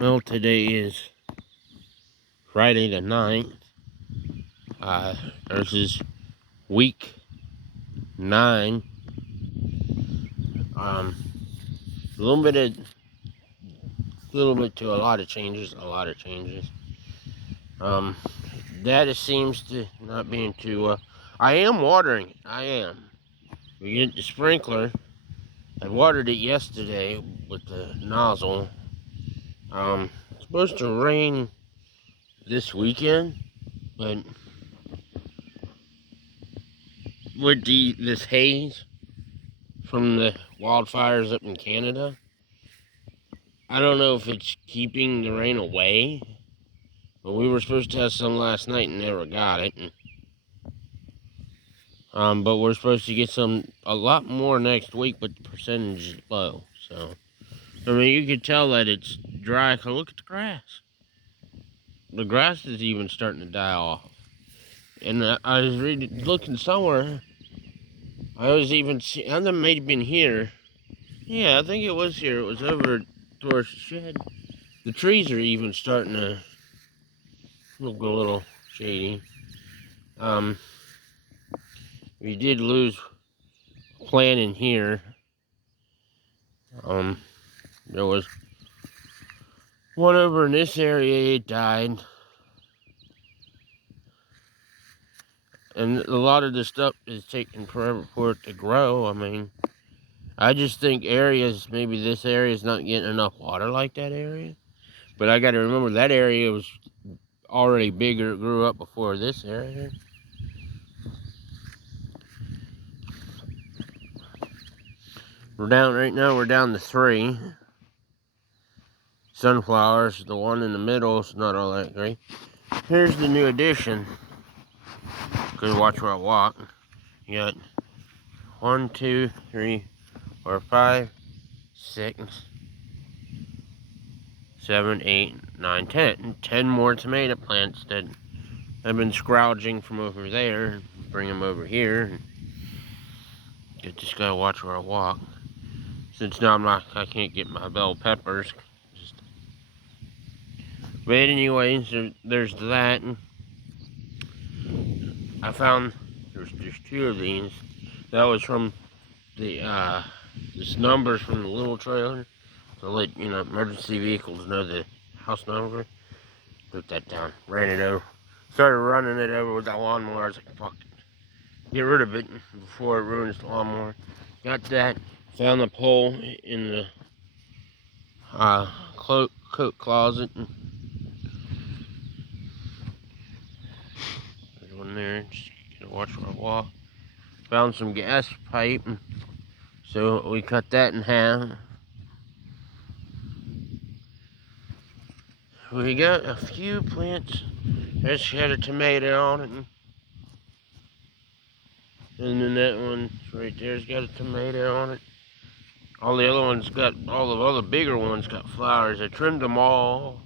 Well, today is Friday the 9th. This is week 9. A little bit to a lot of changes. Um, Data seems to not being too. I am watering it. I am. We get the sprinkler. I watered it yesterday with the nozzle. It's supposed to rain this weekend, but with this haze from the wildfires up in Canada, I don't know if it's keeping the rain away, but we were supposed to have some last night and never got it. But we're supposed to get a lot more next week, but the percentage is low. So, I mean, you could tell that it's dry. Cause look at the grass. The grass is even starting to die off. And I was looking somewhere. I was even seeing, I may have been here. Yeah, I think it was here. It was over towards the shed. The trees are even starting to look a little shady. We did lose plant in here. There was one over in this area, it died. And a lot of the stuff is taking forever for it to grow. I mean, I just think maybe this area is not getting enough water like that area. But I got to remember that area was already bigger. It grew up before this area. Right now we're down to 3. Sunflowers, the one in the middle is not all that great. Here's the new addition. Cause watch where I walk. You got 1, 2, 3, 4, 5, 6, 7, 8, 9, 10. 10 more tomato plants that I've been scrounging from over there. Bring them over here. Just gotta watch where I walk. Since now I can't get my bell peppers. But anyways, there's that. I found there's just 2 of these. That was from the this number's from the little trailer to let emergency vehicles know the house number. Took that down, ran it over, started running it over with that lawnmower. I was like, fuck it, get rid of it before it ruins the lawnmower. Got that. Found the pole in the coat closet. There's one there. Just gotta watch where I walk. Found some gas pipe, so we cut that in half. We got a few plants. This had a tomato on it. And then that one right there's got a tomato on it. All the other bigger ones got flowers. I trimmed them all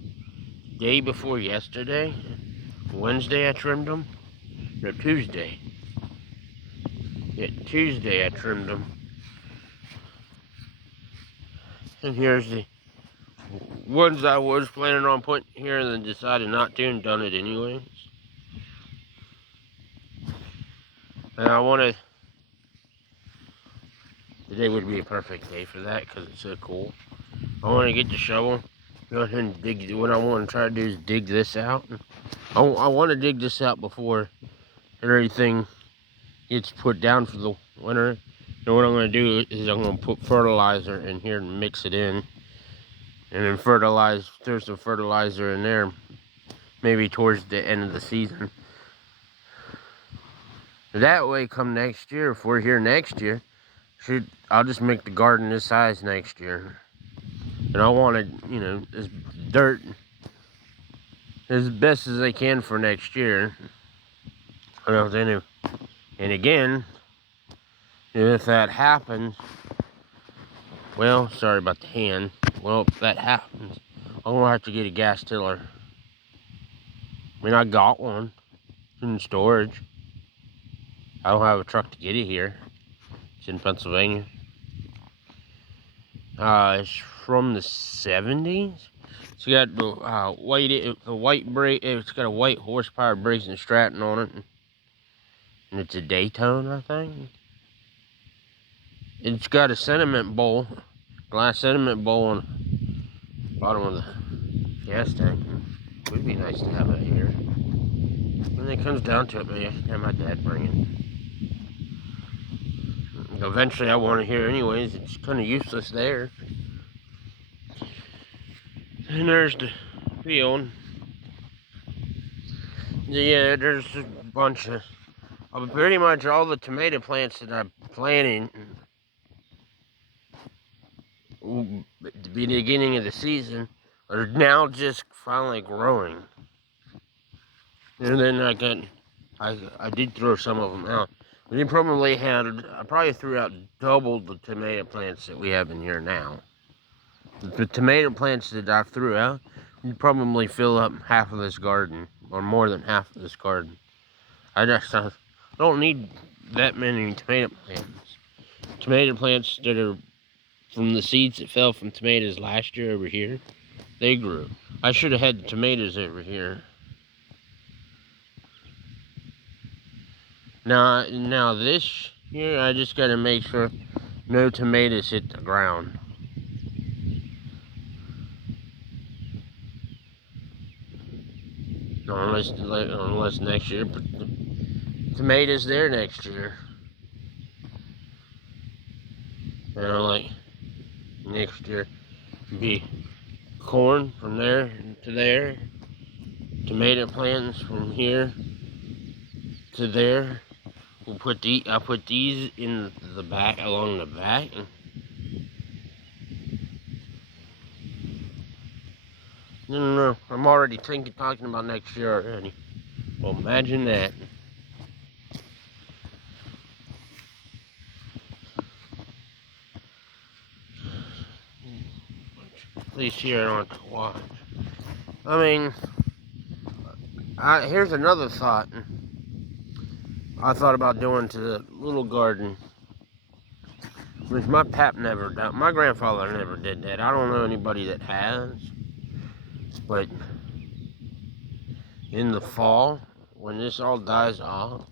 day before yesterday. Wednesday I trimmed them. No, Tuesday. Yeah, Tuesday I trimmed them. And here's the ones I was planning on putting here and then decided not to and done it anyways. And today would be a perfect day for that because it's so cool. I want to get the shovel, go ahead and dig. What I want to try to do is dig this out. I want to dig this out before everything gets put down for the winter. And what I'm going to do is I'm going to put fertilizer in here and mix it in. And then throw some fertilizer in there, maybe towards the end of the season. That way, come next year, if we're here next year, I'll just make the garden this size next year. And I want it, this dirt as best as I can for next year. And again, if that happens, well, sorry about the hand. Well, if that happens, I'm gonna have to get a gas tiller. I mean, I got one in storage. I don't have a truck to get it here. It's in Pennsylvania. It's from the 70s. It's got the white brake. It's got a white horsepower brakes and Stratton on it, and it's a Daytona, I think. It's got a sediment bowl, glass sediment bowl on the bottom of the gas tank. It would be nice to have it here. When it comes down to it, maybe I can have my dad bring it. Eventually, I want to hear anyways. It's kind of useless there. And there's the field. Yeah, there's a bunch of pretty much all the tomato plants that I'm planting at the beginning of the season are now just finally growing. And then I did throw some of them out. I probably threw out double the tomato plants that we have in here now. The tomato plants that I threw out would probably fill up half of this garden, or more than half of this garden. I don't need that many tomato plants. Tomato plants that are from the seeds that fell from tomatoes last year over here, they grew. I should have had the tomatoes over here. Now this year, I just got to make sure no tomatoes hit the ground. Unless next year, but the tomatoes there next year. Like next year, be corn from there to there, tomato plants from here to there. I put these in the back, along the back. No, I'm already talking about next year already. Well, imagine that. At least here I don't have to watch. I mean, here's another thought. I thought about doing to the little garden, which my grandfather never did that. I don't know anybody that has, but in the fall, when this all dies off,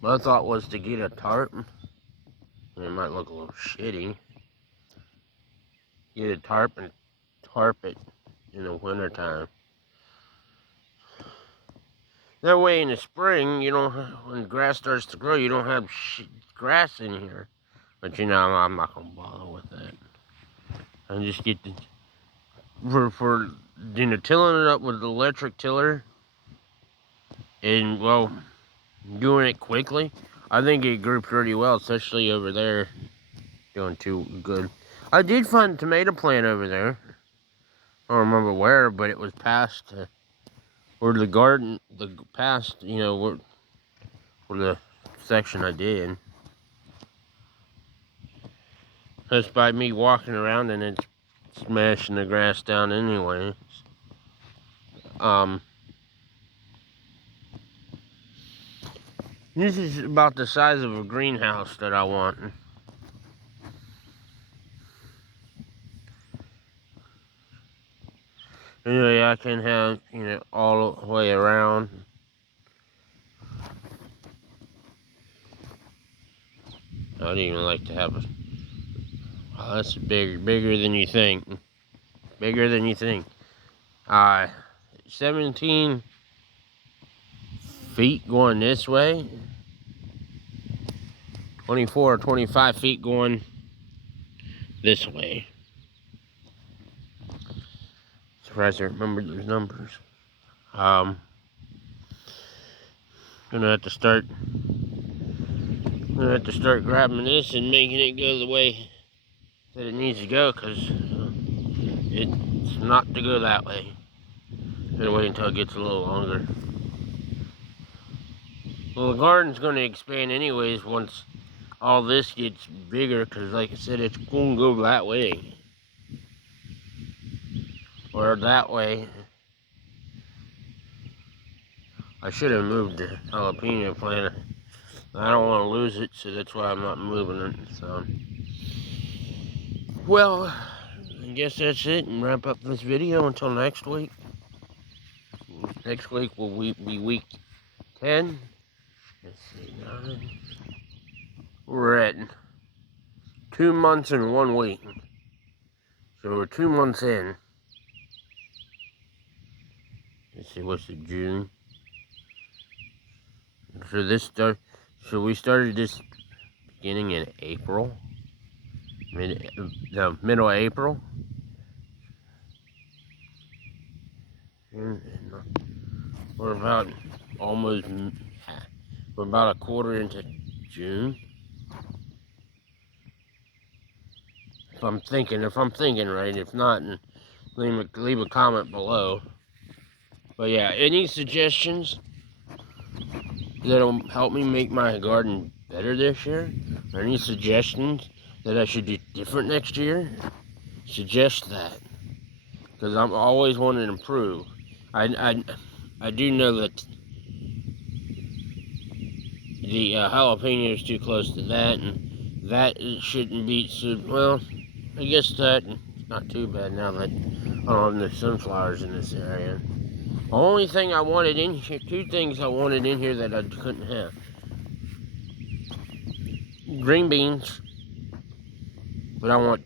my thought was to get a tarp. It might look a little shitty. Get a tarp and tarp it in the wintertime. That way in the spring, when grass starts to grow, you don't have grass in here. But I'm not going to bother with that. I just get for tilling it up with the electric tiller. And, well, doing it quickly. I think it grew pretty well, especially over there. Doing too good. I did find a tomato plant over there. I don't remember where, but it was past where the garden, where the section I did. Just by me walking around and it's smashing the grass down anyways. This is about the size of a greenhouse that I want. Anyway, I can have, all the way around. I'd even like to have that's bigger than you think. Bigger than you think. 17 feet going this way. 24 or 25 feet going this way. Surprised I remember those numbers. Gonna have to start grabbing this and making it go the way that it needs to go, because it's not to go that way. Gotta wait until it gets a little longer. Well, the garden's going to expand anyways once all this gets bigger, because like I said, it's going to go that way. Or that way. I should have moved the jalapeno plant. I don't want to lose it, so that's why I'm not moving it. So, well, guess that's it, and wrap up this video until next week. Next week will be week 10. Let's see, 9. We're at 2 months and 1 week. So we're 2 months in. Let's see, what's it, June? So we started this beginning in April? Middle of April? We're about a quarter into June. If I'm thinking right. If not, leave a comment below. But yeah, any suggestions that'll help me make my garden better this year? Or any suggestions that I should do different next year? Suggest that. Because I'm always wanting to improve. I do know that the jalapeno is too close to that, and that shouldn't be so, well, I guess that's not too bad now that I don't have the sunflowers in this area. The only thing I wanted in here, 2 things I wanted in here that I couldn't have. Green beans, but I'll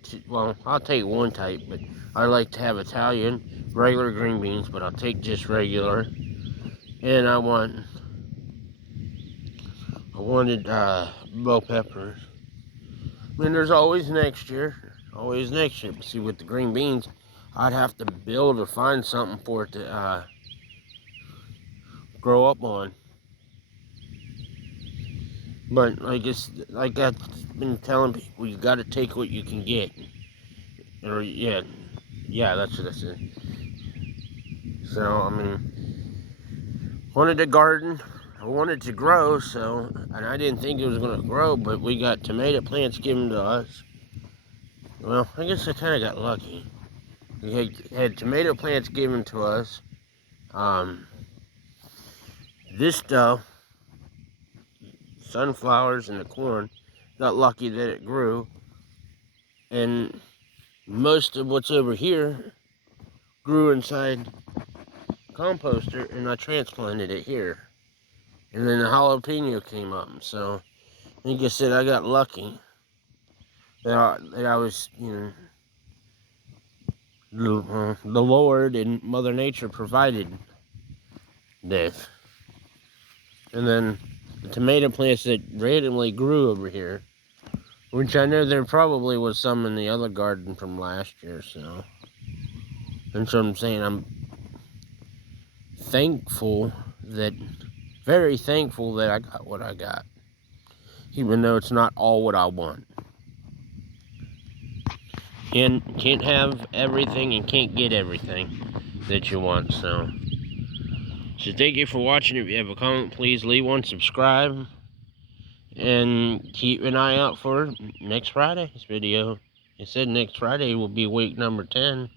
take one type, but I like to have Italian, regular green beans, but I'll take just regular. And I wanted bell peppers. I mean, there's always next year. But see, with the green beans, I'd have to build or find something for it to grow up on. But like I've been telling people, you got to take what you can get. Or yeah, that's what I said. So I mean, wanted a garden. I wanted to grow, and I didn't think it was going to grow, but we got tomato plants given to us. Well, I guess I kind of got lucky. We had tomato plants given to us. This stuff, sunflowers and the corn, got lucky that it grew. And most of what's over here grew inside composter, and I transplanted it here. And then the jalapeno came up, so like I said, I got lucky that I was, the Lord and Mother Nature provided this. And then the tomato plants that randomly grew over here, which I know there probably was some in the other garden from last year, so. And so I'm saying I'm very thankful that I got what I got, even though it's not all what I want. And can't have everything and can't get everything that you want, so thank you for watching. If you have a comment, please leave one, subscribe, and keep an eye out for next Friday's video. It said next Friday will be week number 10.